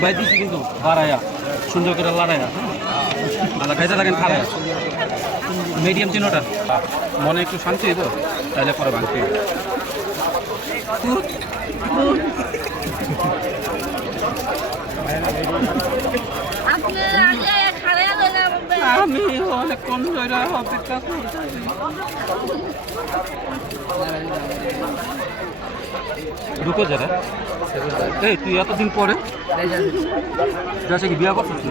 ভাই দিচ্ছি কিন্তু বাড়াইয়া সুন্দর করে লাড়াইয়া আলাদা খাইতে থাকেন খাড়াইয়া মিডিয়াম চিনোটা মনে একটু শান্তি হইব তাহলে পরে ভাঙতে আমি অনেকক্ষণ ধরে অপেক্ষা করছি ঢুকো যারা এই তুই এতদিন পরে যাচ্ছে কি বিয়া করছিস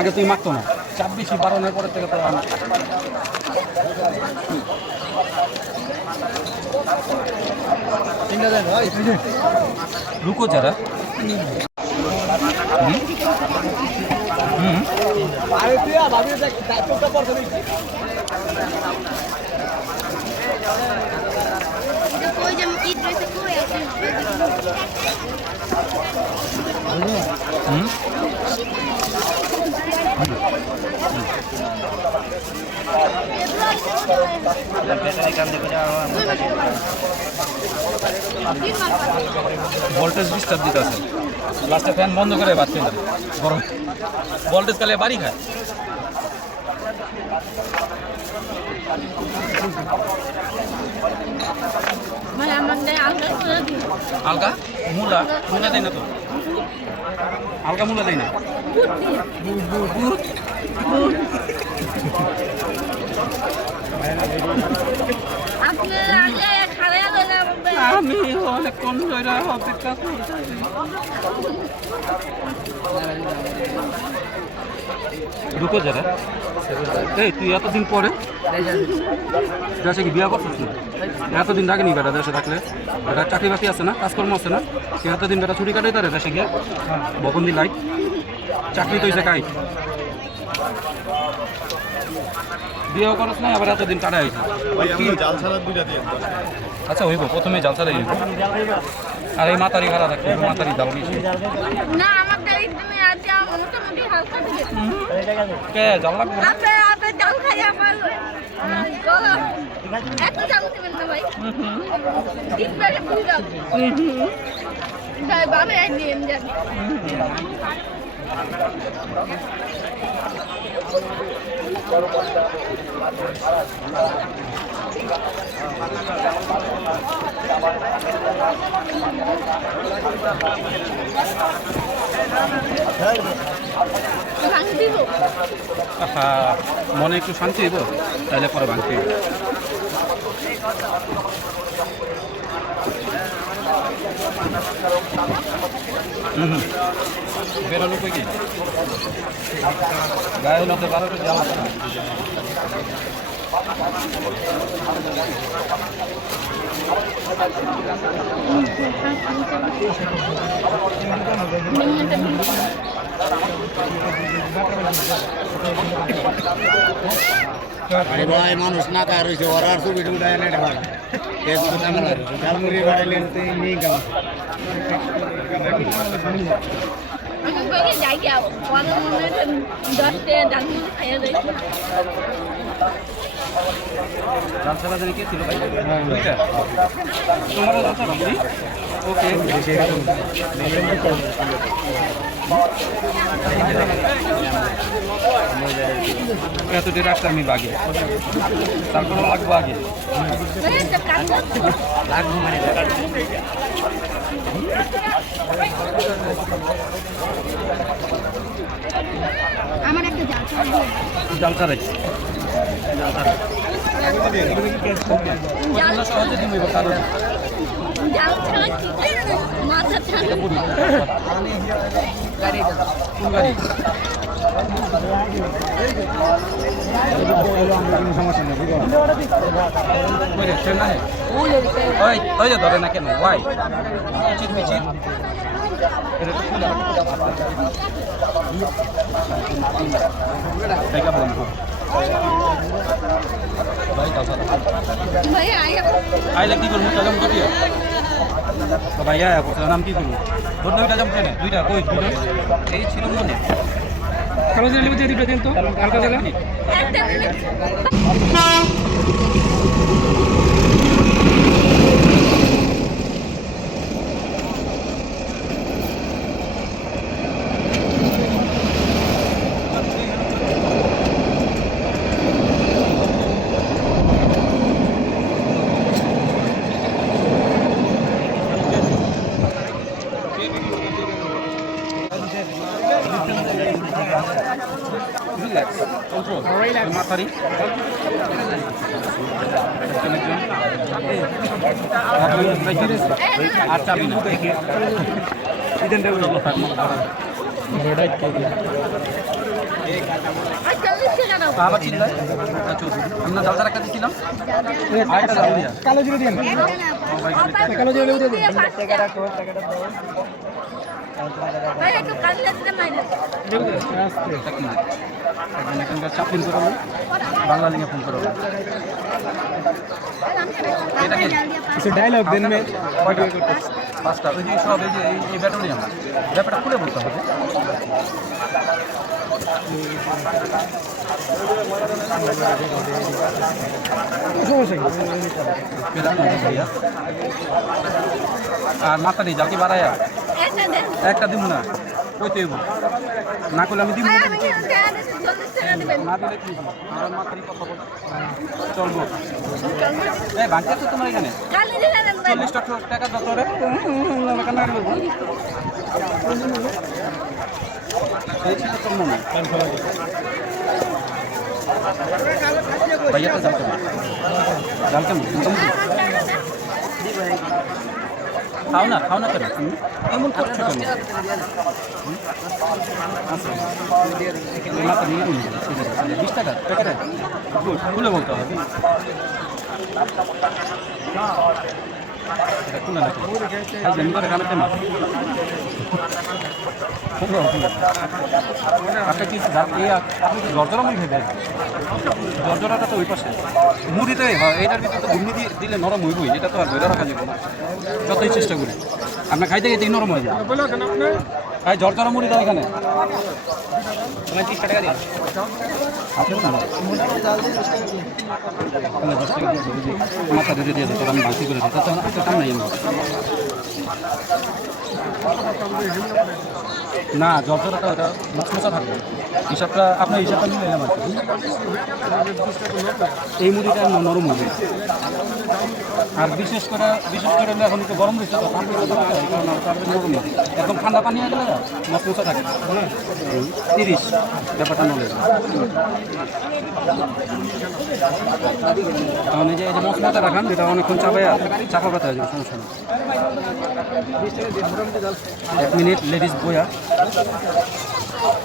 আগে তুই মারতো না 26-12 পরের থেকে তো रुको जरा ভোল্টেজ ডিস্টার্ব দিতে আছে লাস্টে ফ্যান বন্ধ করে বাদ কিনতে গরম ভোল্টেজ কালে বাড়ি খায় আলগা মূলা মূলা দেয় না তো আলগা মূলা দেয় না আমি অনেকক্ষণ ধরে অপেক্ষা করছি ঢুকো যারা এই তুই এতদিন পরে দেশে কি বিয়া করছিস এতদিন থাকেনি বেটা দেশে থাকলে বেটা চাকরি বাকরি আছে না কাজকর্ম আছে না তুই এতদিন বেটা ছুটি কাটাই তারে দেশে গিয়ে বকন্দি লাই চাকরি তো হয়েছে কাই বিয়েও করছ না আবার এতদিন কাটা হয়েছে আচ্ছা হইব প্রথমে জাল ছাড়াই হইব আর এই মাতারি ভাড়া থাকবে মাতারি জাল বেশি না আমার দাড়ি তুমি আজ মোটামুটি হালকা দিকে কে জাল লাগবে আপনি জাল খাই আমার গলা এত জাল দিবেন না ভাই ঠিক করে পুরো দাও তাই বাবা আই নিয়ে যান মনে একটু শান্তি হইব তাহলে পরে ভাঙতে বেরোলো কি গায়ে হতে পারো জামা अरे भाई मानुष ना काय रहिছে ওর আর ছবি টুডা এনে দেবা কেস কথা না জালমুড়ি বাড়াইলেন তো নি গাম আমি কই যাই কি আও কোন মনে দশতে জালমুড়ি খাইয়া যাই জাল ছাড়া জানি কে ছিল ভাই দুইটা তোমার জাল ছাড়া বুঝি ওকে এতটি রাখতে আমি বাগে তারপর লাগবো আগে লাগবো মানে আমার একটা জাল ছাড়াই সহজে দিন কারণ জাল ছাড়া কি মাথা ছাড়া গাড়ি কোন গাড়ি ওই যে ধরে না কেন ওয়াই মিচির মিচির আইলে কি করবো তাহলে তো ভাইয়া বলছে নাম কি করবো তোর দুইটা জম ট্রেনে দুইটা কই দুইটা এই ছিল মনে কালো জিরা লেবু দিয়ে দুটো দিন তো হালকা জ্বালা একটা মিনিট রিল্যাক্স কন্ট্রোল মাথারি আর চাবি না আর 40 টাকা দাও আবার চিল্লায় আমরা জাল একটা দিয়েছিলাম আরেকটা জাল দিয়া কালো জিরা দিন কালো জিরা লেবু দিয়ে দিন ভাই একটু কাটলে দিতে মাইলে লেবু দিয়ে আস্তে একজন এখানকার চাপিন করাবো বাংলা লিঙ্গে ফোন করাবো কিছু ডায়লগ দেন মে পাঁচটা ওই যে সব এই যে এই ব্যাটারিয়াম ব্যাপারটা খুলে বলতে হবে আর মাথা নেই জালকি বাড়াইয়া একটা দেন একটা দিব না কইতে হইব না করলে আমি দিব ভাই আমি কিন্তু টাকা দিছি 40 টাকা দিবেন না দিলে কি আমার মাথারই কথা বল চলবো এই বাকি তো তোমার এখানে কালি দিলেন ভাই 40 টাকা যত রে কান্না করবো এই ছিল তোর মনে ভাইয়া তো জাল কেমন খাও না কেন তুমি এমন করছো কেন মাথা নিয়ে 20 টাকা প্যাকেটে খুলে বলতে হবে খুলে নাকি যেমন করে কামড়তে না আপনি কি আপনি কি জর্জরা মুড়ি খেতে জর্জরাটা তো ওই পাশে মুড়িতে হয় এটার ভিতরে তো ঘুমনি দিলে নরম হইবই এটা তো আর ধরে রাখা যাবে না যতই চেষ্টা করি আপনার খাইতে গেতেই নরম হয়ে যায় ভাই জর্জরা মুড়ি দেয় এখানে 30 টাকা দিন মাথা ধরে দিয়ে দেবো আমি বাকি করে দিই তাতে একটা কাম নাই না জর্জরাটা ওটা মশমশা থাকবে হিসাবটা আপনার হিসাবটা নিয়ে এলাম আর এই মুড়িটা নরম হবে আর বিশেষ করে এখন একটু গরম দিচ্ছে তো নরম হবে একদম ঠান্ডা পানি হয়ে গেলে মশমশা থাকে 30 ব্যাপারটা নলে কারণ এই যে মশলাটা রাখান এটা অনেকক্ষণ চাপা ব্যথা হয়ে যাবে সমস্যা নেই 1 মিনিট লেডিস বয়া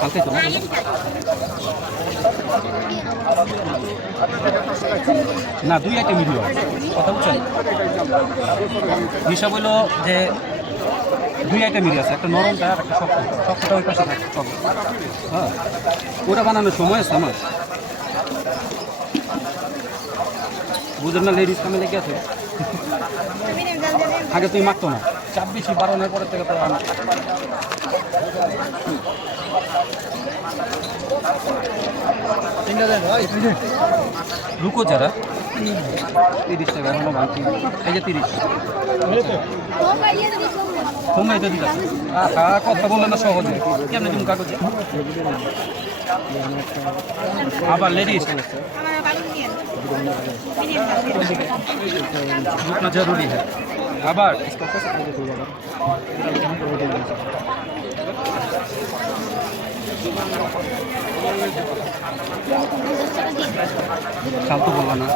কালকে তো না 2 আইটেম ভিডিও কথা বুঝছেন হিসাব হলো যে 2 আইটেম মিডিয়া আছে একটা নরমটা আর একটা শক্তটা ওই পাশে থাকে হ্যাঁ ওটা বানানোর সময় আছে আমার বুঝলেন না লেডিস কামে লেগে আছে আগে তুই মাখতো না চাপ বেশি বাড়ানোর পরের থেকে তো রুকো যারা 30 টাকা এখনো বাকি এই যে 30 ফোন নাই তো দিতা কথা বললেন না সহজে কেমনি তুমি কাগজে আবার লেডিস रुकना जरूरी है आबार চাল তো বললো না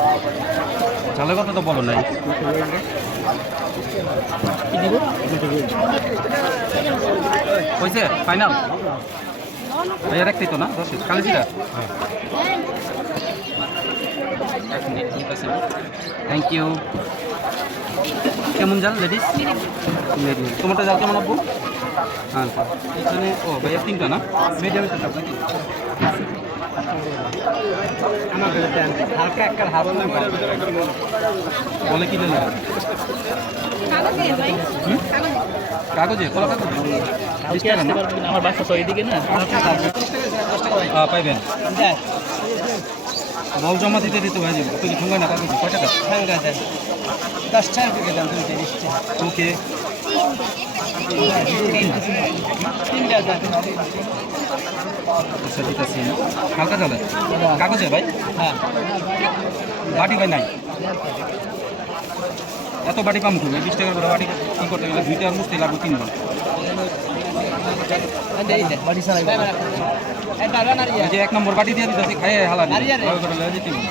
চালের কথা তো বলো নাই হয়েছে ফাইনাল ভাইয়া রাখতেই তো না 10 কালি জিরা থ্যাংক ইউ কেমন জাল লেডিস মিডিয়াম তোমারটা জাল কেমন আব্বু আচ্ছা এখানে ও ভাইয়া 3টা না মিডিয়াম নাকি হালকা একটা হাফ বলে কি নেবেন? কাগজে ভাই কাগজে কলা কাগজে 20 টাকা না? আমার বাসা তো এইদিকে না পাইবেন বল জমা দিতে দিতে হয়ে যাবে তুই ঠোঙ্গা না কাগজে কয় টাকা? 10 টাকা করে দাম দুইটা দিচ্ছে ওকে আচ্ছা ঠিক আছে হালকা চলে কাগজে ভাই হ্যাঁ বাটি ভাই নাই এত বাটি পাম তুমি 20 টাকার করে বাটি কি করতে গেলে 2টা মুছতে লাগবে 3 বার বাড়ি চালাই এই যে 1 নম্বর বাটি দিয়ে দিতেছি খাইয়ে হালা দিয়ে করে লয়ে যেতে হবে।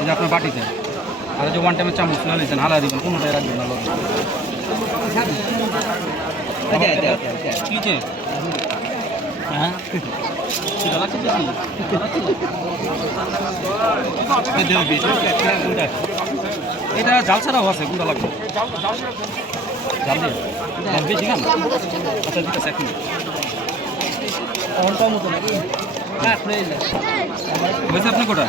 এই যে আপনার বাটিতে আর যে ওয়ান টাইমের চামচ লয়ে নিয়েছেন হালা দিবেন কোনোটাই রাখবেন না লগে কি যে হ্যাঁ সেটা লাগছে বেশি এটা জাল ছাড়াও আছে কোনটা লাগবে জাল দিয়ে জাল বেশি খান আচ্ছা ঠিক আছে এখন হয়েছে আপনি কোটা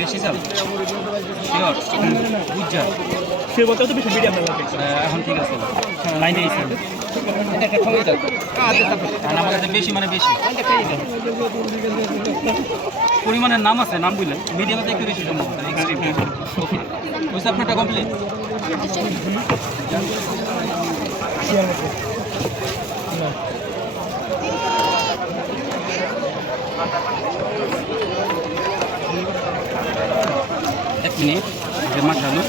বেশি চাল শিওর বুঝছা সে বলতে তো বেশি মিডিয়াম লাগে এখন ঠিক আছে লাইনে এসে আমার কাছে বেশি মানে বেশি পরিমাণের নাম আছে নাম বুঝলেন মিডিয়ামে একটু বেশি সম্ভব ওকে বুঝতে আপনারটা কমপ্লিট এক মিনিট মাখানো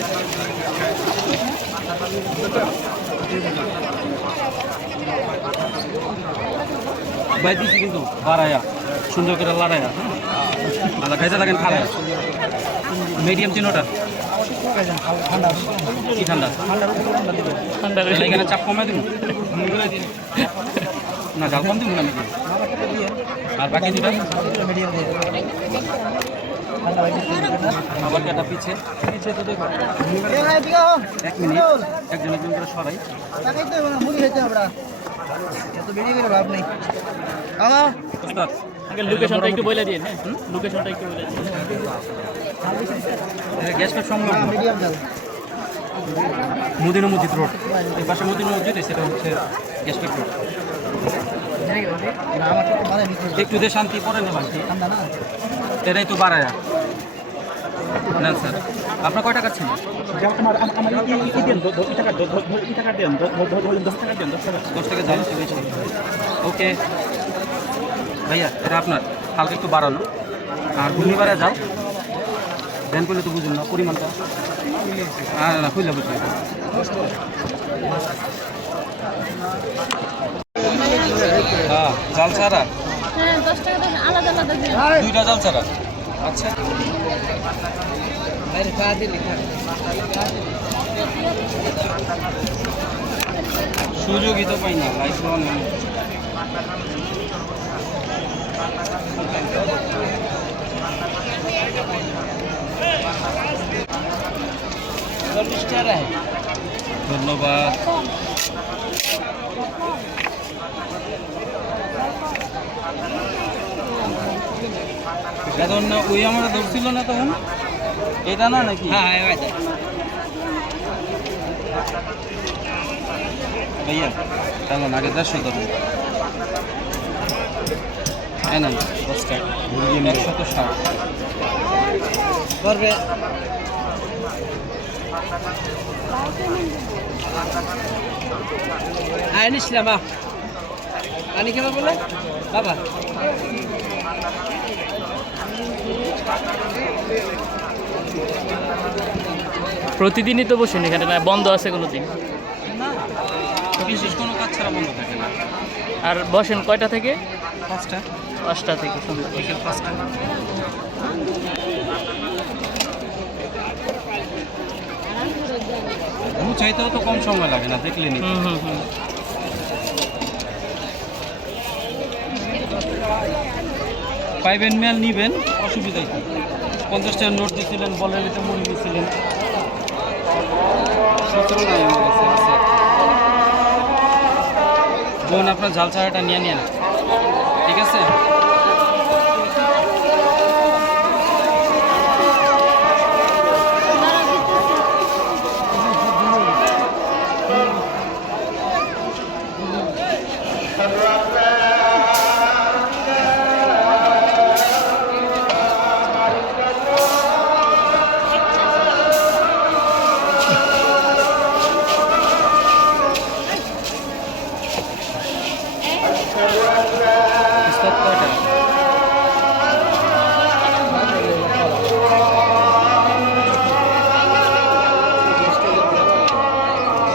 ভাই দিচ্ছি কিন্তু বাড়ায়া সুন্দর করে লড়াইয়া আলাদা খাইতে থাকেন খাড়ায় মিডিয়াম চিনোটা কি ঠান্ডা ঠান্ডা তাহলে এখানে চাপ কমাই দিব না জাল কম দিব না নাকি আর বাকি দুটা আবার কাটা পিছে পিছে তো দেখো 1 মিনিট একজন একজন করে সরাই ওস্তাদ আগে লোকেশনটা একটু বলে দিন হ্যাঁ লোকেশনটা একটু বলে দিন গ্যাস কাপ সংলগ্ন মদিনা মসজিদ রোড এই পাশে মদিনা মসজিদ সেটা হচ্ছে গ্যাস কাপ রোড একটু দে শান্তি পরে নেবেন এটাই তো বাড়ায়া না স্যার আপনার কয় টাকা ছিল 10 টাকা দাম বেশি ওকে ভাইয়া এটা আপনার হালকা একটু বাড়ানো আর ঘূর্ণিবারে যাও ধ্যান করলে তো বুঝুন না পরিমাণটা আর না খুললে বুঝবে হ্যাঁ জাল ছাড়া হ্যাঁ 10 টাকা দাম আলাদা আলাদা দিন 2টা জাল ছাড়া আচ্ছা সুযোগই তো পাই না লাইফ লং ধন্যবাদ এখন ওই আমার ধরছিল না তখন এটা না নাকি ভাইয়া তাহলে আগে 150 ধরুন হ্যাঁ না 10 টাকা 160 করবে আনিছিলাম আনি কেমন বলে বাবা প্রতিদিনই তো বসুন এখানে না বন্ধ আছে কোনো দিন না বিশেষ কোনো কাজ ছাড়া বন্ধ থাকে না আর বসেন কয়টা থেকে 5টা 5টা থেকে সন্ধ্যা বিকেল 5টা চাইতেও তো কম সময় লাগে না দেখলে নি হুম পাইবেন মেল নিবেন অসুবিধা কি 50 টাকার নোট দিয়েছিলেন বলের ভিতরে মুড়ি দিয়েছিলেন সতেরো নাই আমার কাছে আছে বোন আপনার ঝাল চাটা নিয়ে নিয়ে না, ঠিক আছে?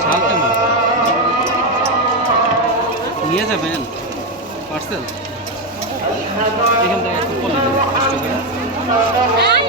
ঝাল কেমন নিয়ে যাবেন পার্সেল? এখান থেকে একটু বলে দেবেন কষ্ট করে।